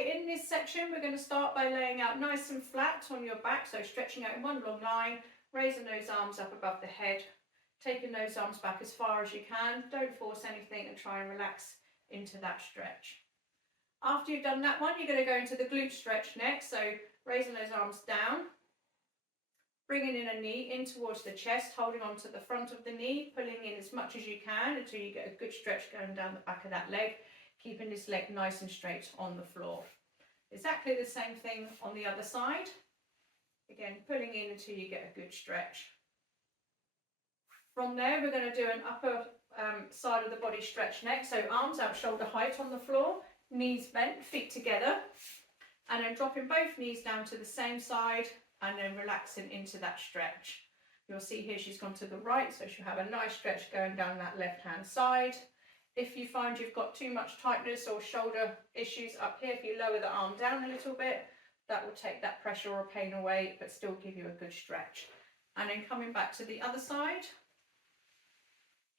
Okay, in this section we're going to start by laying out nice and flat on your back, so stretching out in one long line, raising those arms up above the head, taking those arms back as far as you can. Don't force anything and try and relax into that stretch. After you've done that one, you're going to go into the glute stretch next, so raising those arms down, bringing in a knee in towards the chest, holding on to the front of the knee, pulling in as much as you can until you get a good stretch going down the back of that leg, keeping this leg nice and straight on the floor. Exactly the same thing on the other side. Again, pulling in until you get a good stretch. From there, we're going to do an upper side of the body stretch next. So arms out shoulder height on the floor, knees bent, feet together, and then dropping both knees down to the same side and then relaxing into that stretch. You'll see here she's gone to the right, so she'll have a nice stretch going down that left-hand side. If you find you've got too much tightness or shoulder issues up here, if you lower the arm down a little bit, that will take that pressure or pain away, but still give you a good stretch. And then coming back to the other side,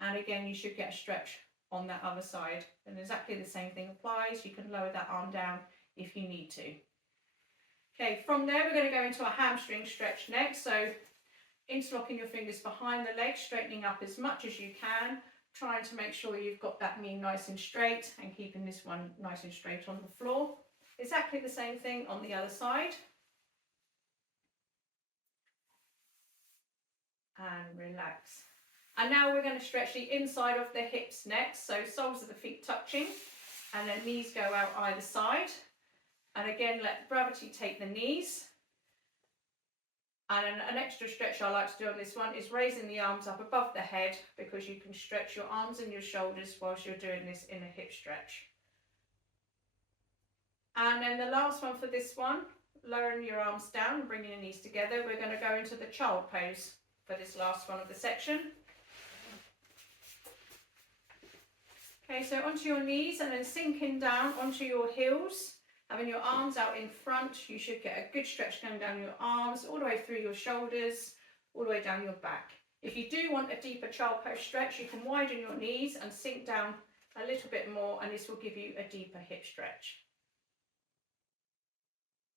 and again you should get a stretch on that other side. And exactly the same thing applies. You can lower that arm down if you need to. Okay, from there we're going to go into a hamstring stretch next. So interlocking your fingers behind the leg, straightening up as much as you can, trying to make sure you've got that knee nice and straight and keeping this one nice and straight on the floor. Exactly the same thing on the other side. And relax. And now we're going to stretch the inside of the hips next. So soles of the feet touching and then knees go out either side. And again, let gravity take the knees. And an extra stretch I like to do on this one is raising the arms up above the head, because you can stretch your arms and your shoulders whilst you're doing this in a hip stretch. And then the last one for this one, lowering your arms down and bringing your knees together. We're going to go into the child pose for this last one of the section. Okay, so onto your knees and then sinking down onto your heels. Having your arms out in front, you should get a good stretch going down your arms, all the way through your shoulders, all the way down your back. If you do want a deeper child pose stretch, you can widen your knees and sink down a little bit more, and this will give you a deeper hip stretch.